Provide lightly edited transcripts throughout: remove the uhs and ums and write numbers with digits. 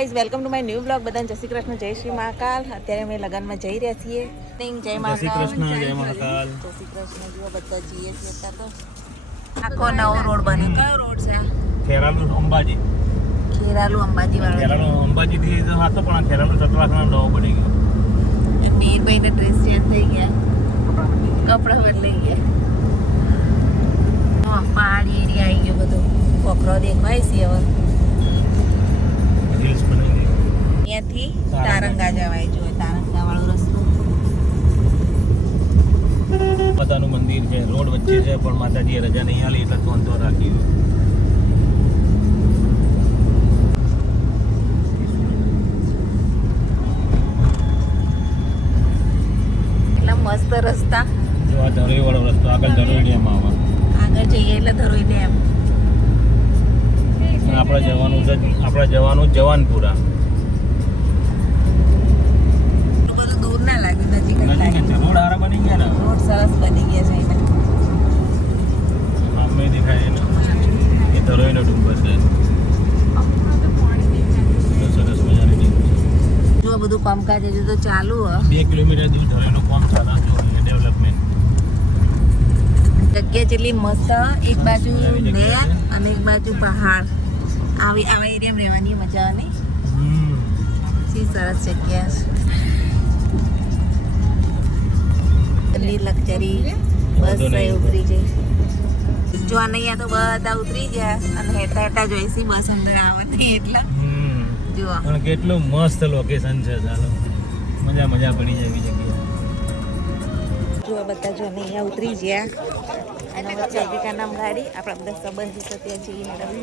Guys welcome to my new blog बधाने जय श्री कृष्ण जय श्री महाकाल। અત્યારે અમે લગનમાં જઈ રહ્યા છીએ। જય મહાકાલ જય શ્રી કૃષ્ણ જય મહાકાલ જય શ્રી કૃષ્ણ જો બધા જઈએ છીએ અત્યારે તો આખો નવો રોડ બન્યો। કયો રોડ છે? ખેરાલુ અંબાજી વાળો। ખેરાલુ અંબાજી થી તો હાથો પણ ખેરાલુ ચટલાખનો નવો બની ગયો। મીરભાઈ ના ડ્રેસ ચેન્જ થઈ ગયા, કપડા બદલાઈ ગયા। પહાડી એરિયા આવી ગયો બધો, કોકરો દેખાય છે હવે। રીલ્સ બનાવી અહીંયાથી તારંગા જવાય, જો તારંગા વાળો રસ્તો। માતાનું મંદિર છે, રોડ વચ્ચે છે, પણ માતાજીએ રજા નહીં આલી એટલે તો રાખી। એટલા મસ્ત રસ્તા। જો આ ધરોઈ વાળો રસ્તો, આગળ ધરોઈ ડેમ આવે, આગળ જઈએ એટલે ધરોઈ ડેમ। આપણે જવાનું જવાનપુરા। બધું દૂર ના લાગે, નજીક જ લાગે। રોડ હારા બની ગયા ને, રોડ સરસ બની ગયા છે અહીંયા। સામે દેખાય ને એ ધરોઈનો ડુંગર છે, સરસ મજાની ડેમ છે। જો બધું કામકાજ હજુ તો ચાલુ હ। 2 કિલોમીટર દૂર ધરોઈનું કામ ચાલે છે, ડેવલપમેન્ટ। જગ્યા જેટલી મસ્ત, એક બાજુ નહેર અને એક બાજુ પહાડ। આવા એરિયામાં રહેવાની મજા આવે નહીં? સી સરસ જગ્યા છે। લક્ઝરી બસ ઉતરી જઈ, જો અહીંયા તો બધા ઉતરી ગયા અને હેઠા હેઠા જોઈશી બસ અંદર આવે નહીં એટલે જો પણ કેટલું મસ્ત લોકેશન છે, ચાલો મજા પડી જાય એવી જગ્યા। જો બધા જો અહીંયા ઉતરી ગયા અને વચ્ચે કા નામ ગાડી આપણા બધા સંબંધી તો ત્યાં જઈએ મેડમ।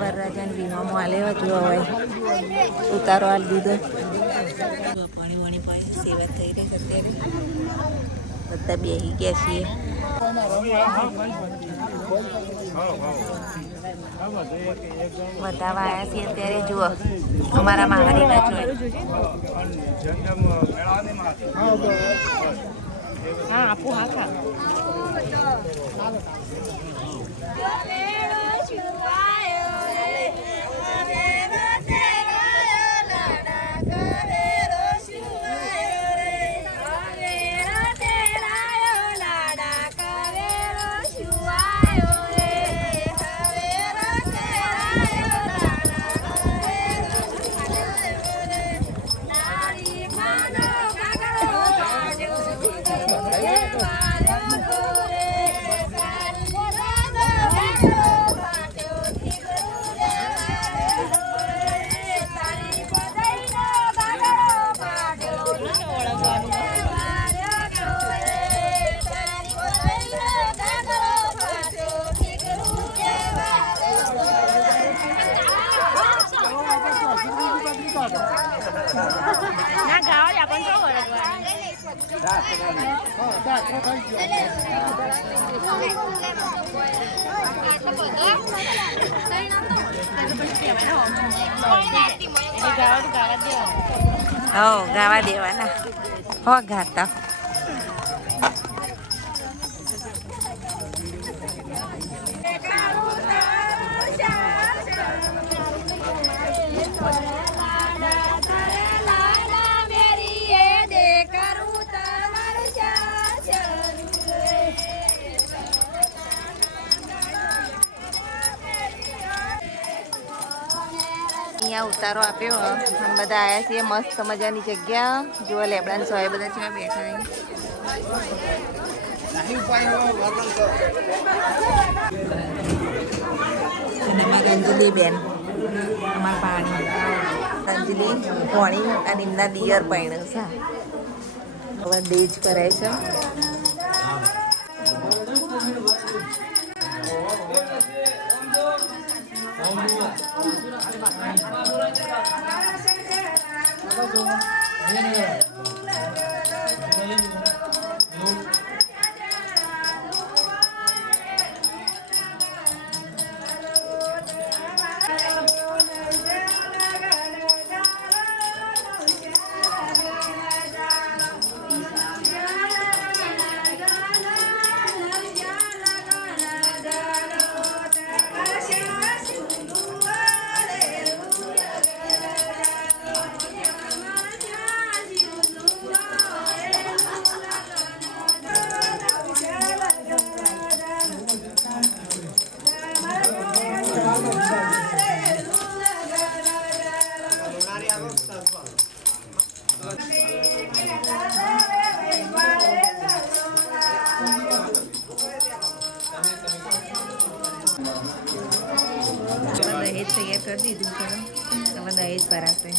વરરાજાને વિહોમાં આલેવા જો હોય ઉતારો આલી દીધો। પાણી વાણી પાણી સેવા થઈ રહી છે અત્યારે, બધા બેસી ગયા છીએ। બધા આવ્યા છીએ અત્યારે, જુઓ અમારા મહારીના જોઈ। હા આપું હા ખા ના ગાવ આપણ તો ગાવા દેવાના હો ગાતા। અહીંયા ઉતારો આપ્યો અને બધા આવ્યા છીએ મસ્ત મજાની જગ્યા। જુઓ લેબડા સોય બધા છે બેઠા। અંજલિ બેન અમારા પાણી, અંજલિ પાણી અને એમના દિયર પાણી છે, હવે ડેજ કરાય છે। દીધું છે હવે દહીં જ ભરાશે.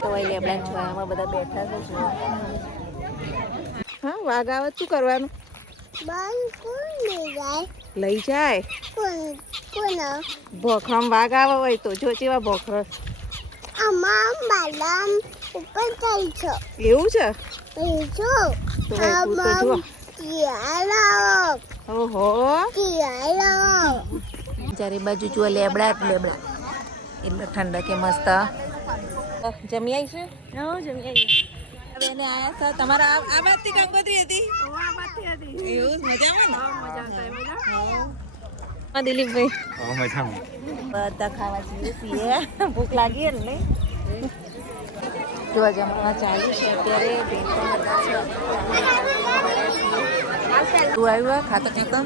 તો અહીં લેબડા છોયામાં બધા બેઠા છે જોવા. હા વાઘ આવે શું કરવાનું? લઈ જાય ભોખરામ વાઘ આવે હોય તો જો ચેવા ભોખરા. એવું છે ઓહો ચારે બાજુ જો લેબડા જ લેબડા એટલે ઠંડક કે મસ્ત. જમી આવી છે? જમી આવી. બેને આયા હતા તમારા આ બાજથી કંકોત્રી હતી? એવું મજામાં ને? દિલીપભાઈ બધા ખાવા છીએ ભૂખ લાગી ને નહીં? જો જમવા ચાલુ છે અત્યારે. તું આવ્યું ખાતો ખાતો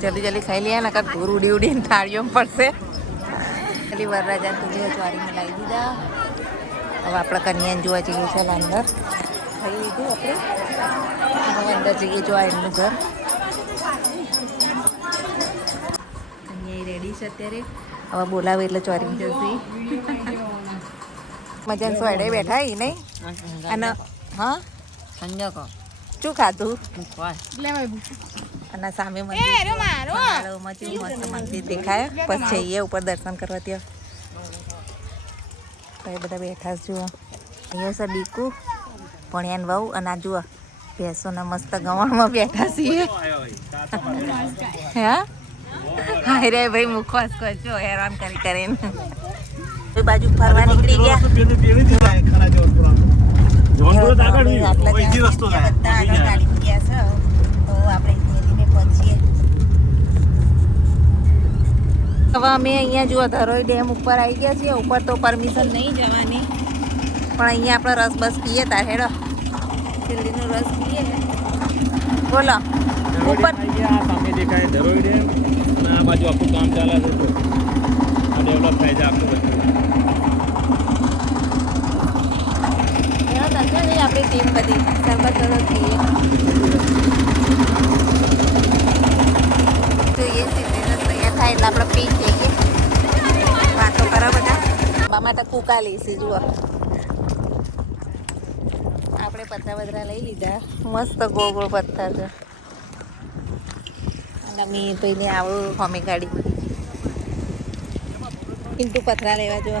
જલ્દી જલ્દી ખાઈ લે ને કાંક ઘોર ઉડી ઉડીને થાળીઓ પડશે. પેલી વરરાજા તુજે ચોરીને લાવી દીધા. હવે આપણે કન્યાને જોવા જઈએ છે અંદર. ખાઈ લીધું આપણે હવે અંદર જઈએ જોવા એમનું ઘર. કન્યા રેડી છે અત્યારે. હવે બોલાવે એટલે ચોરીને જશે. મજાને સોયડે બેઠા એ નહીં? અને હા શું ખાધું? અને સામે મંદિર મસ્ત મંદિર દેખાય. પછી જઈએ ઉપર દર્શન કરવા. ત્યાં તો એ બધા બેઠા જુઓ. અહીંયા છે દીકુ ભણ્યાન વહુ અને આ જુઓ ભેંસોના મસ્ત ગવણમાં બેઠા છીએ. હા હાય રે ભાઈ મુખવાસ કરજો હેરાન કરી કરીને. બાજુ ફરવા નીકળી ગયા. હવે અમે અહીંયા જુઓ ધરોઈ ડેમ ઉપર આવી ગયા છીએ. ઉપર તો પરમિશન નહીં જવાની પણ અહીંયા આપણે રસ બસ પીએ તાર હેડો શેરડીનો રસ પીએ. બોલો ઉપર સામે દેખાય ધરોઈ ડેમ અને આ બાજુ આખું કામ ચાલે છે. આ ડેવલપ થાય છે આખું બધું. આપણી ટીમ બધી સરબત સરસ પીએ જોઈએ. તૈયાર થાય એટલે આપણે પી જઈએ. વાતો કરો બધા. આંબા માટે કૂકા લઈશી જુઓ. આપણે પતરા બતરા લઈ લીધા. મસ્ત ગોળ ગોળ પથ્થર છે. અને મેં ભાઈને આવું હોમી ગાડી પિન્ટુ પથરા લેવા જો.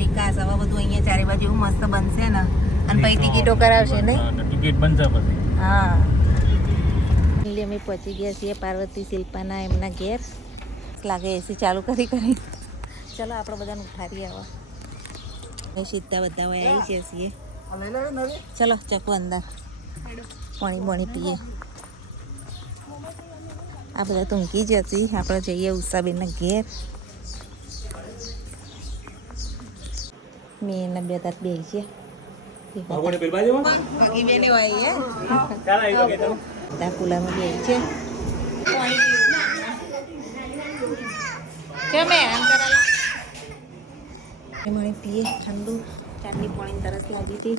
વિકાસ હવે બધું અહીંયા ચારે બાજુ એવું મસ્ત બનશે ને અને પછી ટિકિટો કરાવશે નહીં? ટિકિટ બનશે પછી. હા એટલે અમે પહોંચી ગયા છીએ પાર્વતી શિલ્પાના એમના ઘેર. લાગે એસી ચાલુ કરી ચલો આપણે બધાને ઉઠારી આવો. અમે સીધા બધા આવી ગયા છીએ. ચલો ચકુ અંદર પાણી બોણી પીએ. આ બધા ટૂંકી જ હતી. આપણે જઈએ ઉષાબેનના ઘેર. મેં બે તાત બે છે કુલામાં બે છે. મને પીએ ઠંડુ ચાટની પાણી તરસ લાગી હતી.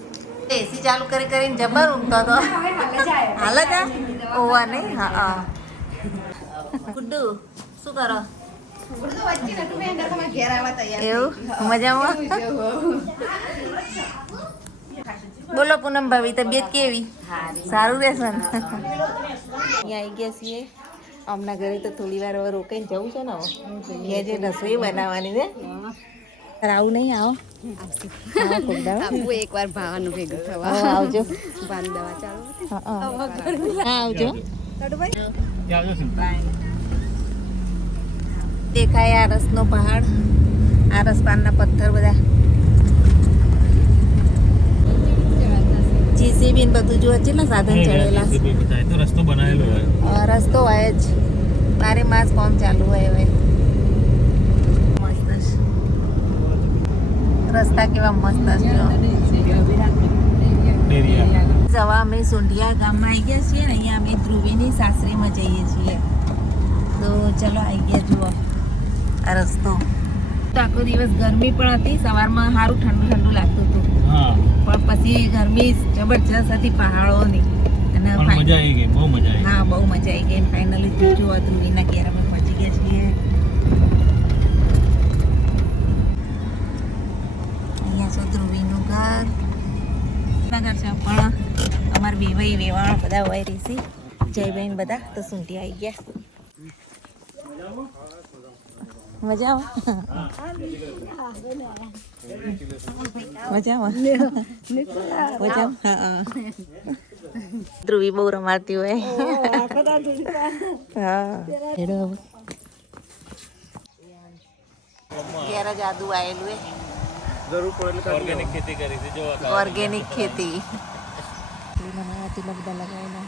એસી ચાલુ કરી કરીને જબર ઊંઘતો હતો. હાલત ઓવા નહીં. હા ગુડ્ડુ શું કરો? એવું મજામાં? બોલો પૂનમ ભાભી તબિયત કેવી? સારું રહેશે ને? અહીંયા આવી ગયા છીએ. હમણાં ઘરે તો થોડી વાર હવે રોકાઈને જવું છે ને. હવે જે રસોઈ બનાવવાની ને આવું નહીં. આવો એકવાર ભાવાનું ભેગું થવા આવજો. દવા ચાલુ. હા આવજો. દેખાય આ રસનો પહાડ. આ રસ્તાના પથ્થર બધા જીસીબી ને બધું જોવા છે ને સાધન ચડેલા. તો રસ્તો બનાવેલો હોય. રસ્તો હોય જ બારે માસ કામ ચાલુ હોય. હવે મસ્ત રસ્તા કેવા મસ્ત જવા. અમે સોંઢિયા ગામમાં આવી ગયા છીએ ને. અહીંયા અમે ધ્રુવીની સાસરીમાં જઈએ છીએ. તો ચલો આવી ગયા જુઓ આ રસ્તો. તો આખો દિવસ ગરમી પણ હતી. સવારમાં સારું ઠંડુ ઠંડુ લાગતું હતું પણ આજે ગરમી જબરજસ્ત હતી પહાડોની અને પણ મજા આવી ગઈ, બહુ મજા આવી. હા બહુ મજા આવી ગઈ. ફાઇનલી જોજો ધ્રુવીના ઘેર અમે પહોંચી ગયા છીએ. અહીંયા છે ધ્રુવીનું ઘર. ઘર છે પણ અમારા બેવાઈ વેવાણ બધા હોય રહેશે. જયબહેન બધા તો સૂંટી આવી ગયા. મજામાં મજામાં હા. ધ્રુવી બહુ રમાડતી હોય. હા ઘેર જ આદુ આવેલું જરૂર પડે એટલે ઓર્ગેનિક ખેતી કરી છે જો ઓર્ગેનિક ખેતી બધા લગાવેલા.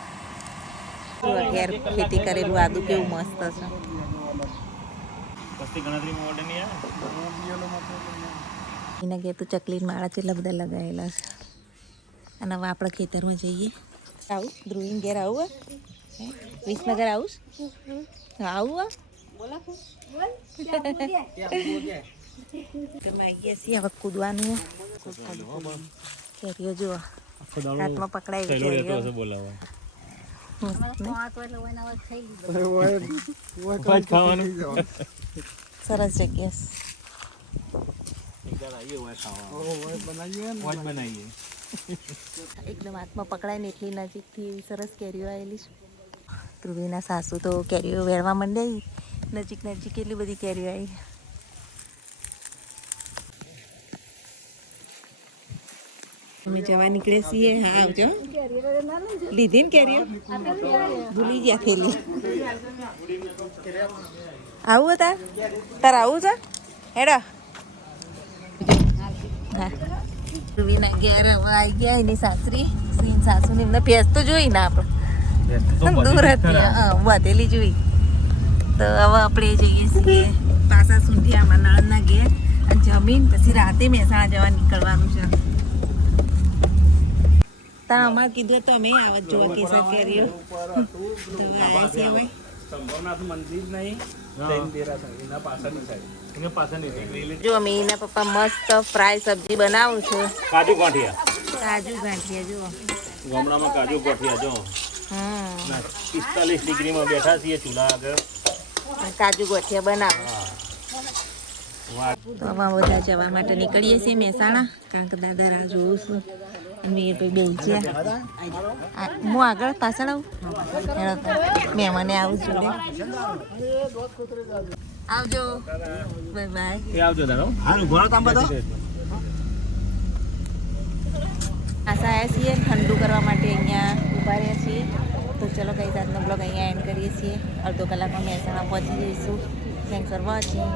ઘેર ખેતી કરેલું આદુ કેવું મસ્ત છે. પસ્તી ગણતરીમાં ઓર્ડર નહીં આવે. એના ઘેર તો ચકલી માળા કેટલા બધા લગાવેલા છે. અને હવે આપણે ખેતરમાં જઈએ. આવું ધ્રુવીન ઘેર આવું હે વિસનગર આવું આવું હવે કૂદવાનું કેરીઓ જુઓ હાથમાં પકડાય સરસ જગ્યા એકદમ હાથમાં પકડાય ને એટલી નજીકથી એવી સરસ કેરીઓ આવેલી છે. ધ્રુવીના સાસુ તો કેરીઓ વેરવા માંડ્યા. નજીક એટલી બધી કેરીઓ આવી. અમે જવા નીકળે છીએ. હા આવજો. લીધી ને કેરીઓ ભૂલી ગયા થેલી. આવું હતા તાર આવું છે હેડો. હા ધ્રુવીના ઘેર હવે આવી ગયા એની સાસરી સાસુ ને એમને ભેંસ તો જોઈ ને આપણે દૂર હતી વધેલી જોઈ. તો હવે આપણે જઈએ છીએ પાછા સુંઠિયામાં નળના ઘેર અને જમીન પછી રાતે મહેસાણા જવા નીકળવાનું છે. ત્યાં અમારે કીધું તો અમે આવત જોવા કેસર કેરીઓ તો આવ્યા છીએ હવે. જો અમે એના પપ્પા મસ્ત ફ્રાય સબ્જી બનાવું છું. કાજુ ગાંઠિયા જુઓ ગામડામાં કાજુ ગાંઠિયા જો 45 ડિગ્રીમાં બેઠા છીએ ચૂલા આગળ. કાજુ ગોઠિયા બનાવો. તો આમાં બધા જવા માટે નીકળીએ છીએ મહેસાણા કારણ કે દાદા રાહ જોઉં છું. મેં હું આગળ પાછળ આવું મહેમાને આવું જોડે. આવજો બાય બાય. આવજો દાદા. પાછા આવ્યા છીએ ઠંડુ કરવા માટે અહીંયા ઊભા રહ્યા છીએ. તો ચલો કઈ જાતનો બ્લોગ અહીંયા એન્ડ કરીએ છીએ. અડધો કલાકમાં મહેસાણા પહોંચી જઈશું. Thanks for watching.